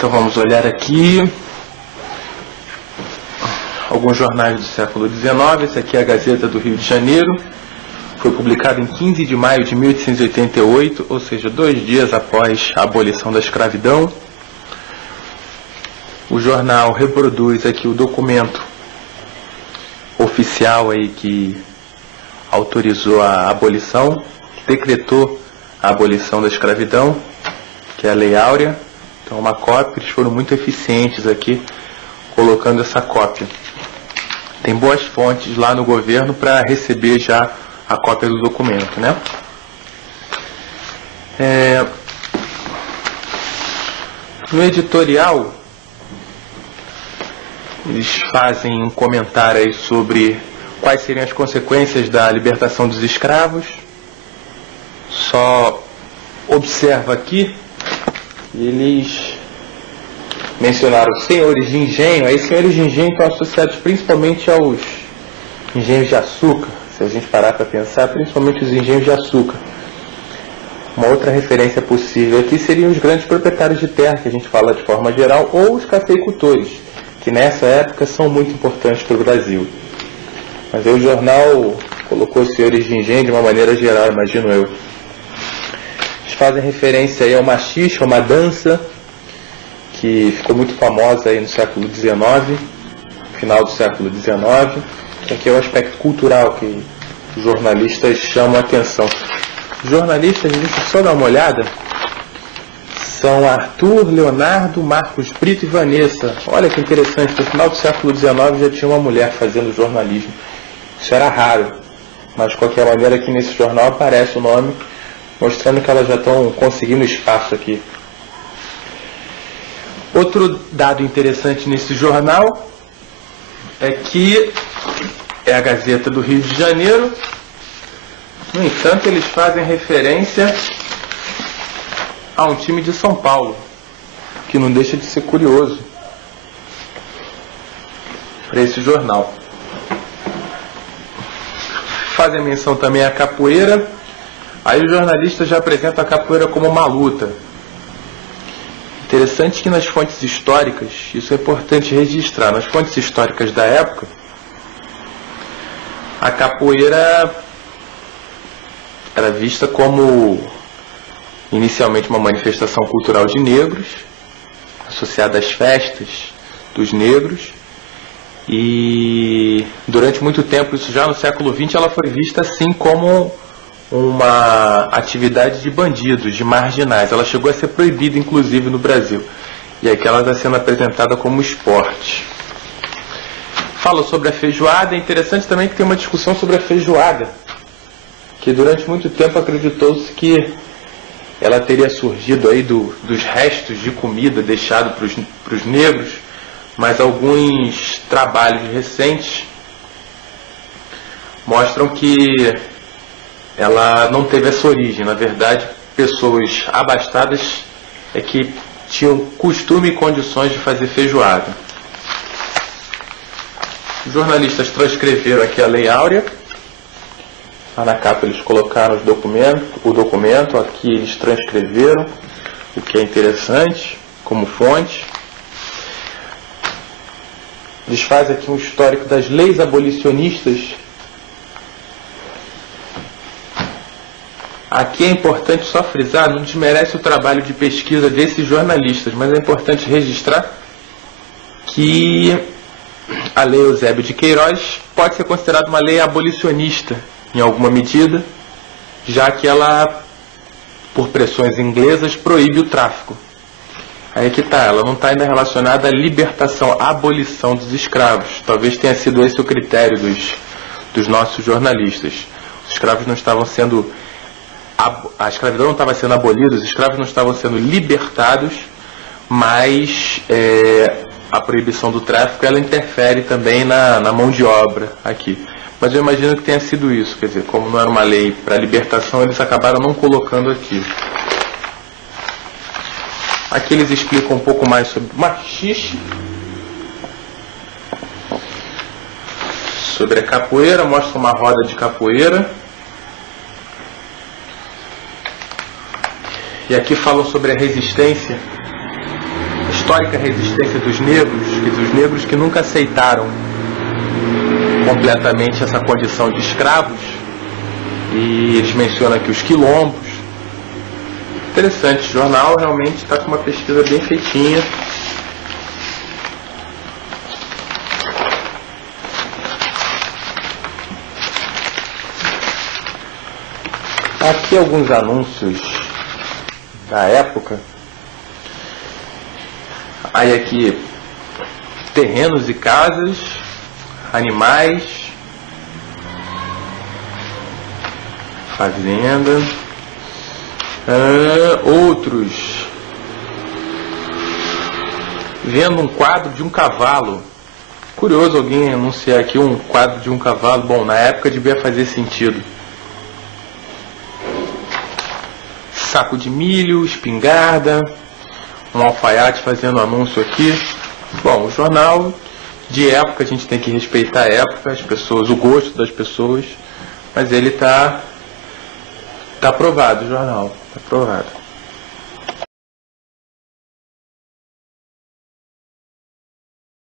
Então vamos olhar aqui alguns jornais do século XIX. Esse aqui é a Gazeta do Rio de Janeiro. Foi publicado em 15 de maio de 1888, ou seja, 2 dias após a abolição da escravidão. O jornal reproduz aqui o documento oficial aí que autorizou a abolição, que decretou a abolição da escravidão, que é a Lei Áurea. Então uma cópia, eles foram muito eficientes aqui colocando essa cópia. Tem boas fontes lá no governo para receber já a cópia do documento, né? No editorial, eles fazem um comentário aí sobre quais seriam as consequências da libertação dos escravos. Só observa aqui, eles mencionaram senhores de engenho. Aí senhores de engenho estão associados principalmente aos engenhos de açúcar. Se a gente parar para pensar, principalmente os engenhos de açúcar. Uma outra referência possível aqui seriam os grandes proprietários de terra, que a gente fala de forma geral, ou os cafeicultores, que nessa época são muito importantes para o Brasil. Mas aí o jornal colocou os senhores de engenho de uma maneira geral, imagino eu. Eles fazem referência aí a uma xixa, uma dança, que ficou muito famosa aí no século XIX, final do século XIX. Aqui é o aspecto cultural que os jornalistas chamam a atenção. Os jornalistas, deixa eu só dar uma olhada, são Arthur, Leonardo, Marcos Brito e Vanessa. Olha que interessante, no final do século XIX já tinha uma mulher fazendo jornalismo. Isso era raro, mas de qualquer maneira aqui nesse jornal aparece o nome, mostrando que elas já estão conseguindo espaço aqui. Outro dado interessante nesse jornal é que é a Gazeta do Rio de Janeiro. No entanto, eles fazem referência a um time de São Paulo, que não deixa de ser curioso para esse jornal. Fazem menção também à capoeira. Aí o jornalista já apresenta a capoeira como uma luta. Interessante que nas fontes históricas, isso é importante registrar, nas fontes históricas da época, a capoeira era vista como inicialmente uma manifestação cultural de negros, associada às festas dos negros, e durante muito tempo, isso já no século XX, ela foi vista assim como uma atividade de bandidos, de marginais. Ela chegou a ser proibida, inclusive, no Brasil. E aqui ela está sendo apresentada como esporte. Fala sobre a feijoada. É interessante também que tem uma discussão sobre a feijoada, que durante muito tempo acreditou-se que ela teria surgido aí dos restos de comida deixado para os negros, mas alguns trabalhos recentes mostram que ela não teve essa origem. Na verdade, pessoas abastadas é que tinham costume e condições de fazer feijoada. Os jornalistas transcreveram aqui a Lei Áurea. Lá na capa eles colocaram o documento, aqui eles transcreveram, o que é interessante como fonte. Eles fazem aqui um histórico das leis abolicionistas. Aqui é importante só frisar, não desmerece o trabalho de pesquisa desses jornalistas, mas é importante registrar que a Lei Eusébio de Queiroz pode ser considerada uma lei abolicionista, em alguma medida, já que ela, por pressões inglesas, proíbe o tráfico. Aí que está, ela não está ainda relacionada à libertação, à abolição dos escravos. Talvez tenha sido esse o critério dos nossos jornalistas. Os escravos não estavam sendo... A escravidão não estava sendo abolida, os escravos não estavam sendo libertados, mas a proibição do tráfico ela interfere também na mão de obra aqui. Mas eu imagino que tenha sido isso, quer dizer, como não era uma lei para libertação, eles acabaram não colocando aqui. Aqui eles explicam um pouco mais sobre machixe, sobre a capoeira, mostra uma roda de capoeira. E aqui falam sobre a resistência histórica resistência dos negros, quer dizer, os negros que nunca aceitaram completamente essa condição de escravos, e eles mencionam aqui os quilombos. Interessante, o jornal realmente está com uma pesquisa bem feitinha. Aqui alguns anúncios da época. Aí aqui terrenos e casas, animais, fazenda, outros vendo um quadro de um cavalo. Curioso alguém anunciar aqui um quadro de um cavalo. Bom, na época devia fazer sentido. Saco de milho, espingarda, um alfaiate fazendo anúncio aqui. Bom, o jornal de época, a gente tem que respeitar a época, as pessoas, o gosto das pessoas, mas ele tá aprovado, o jornal, tá aprovado.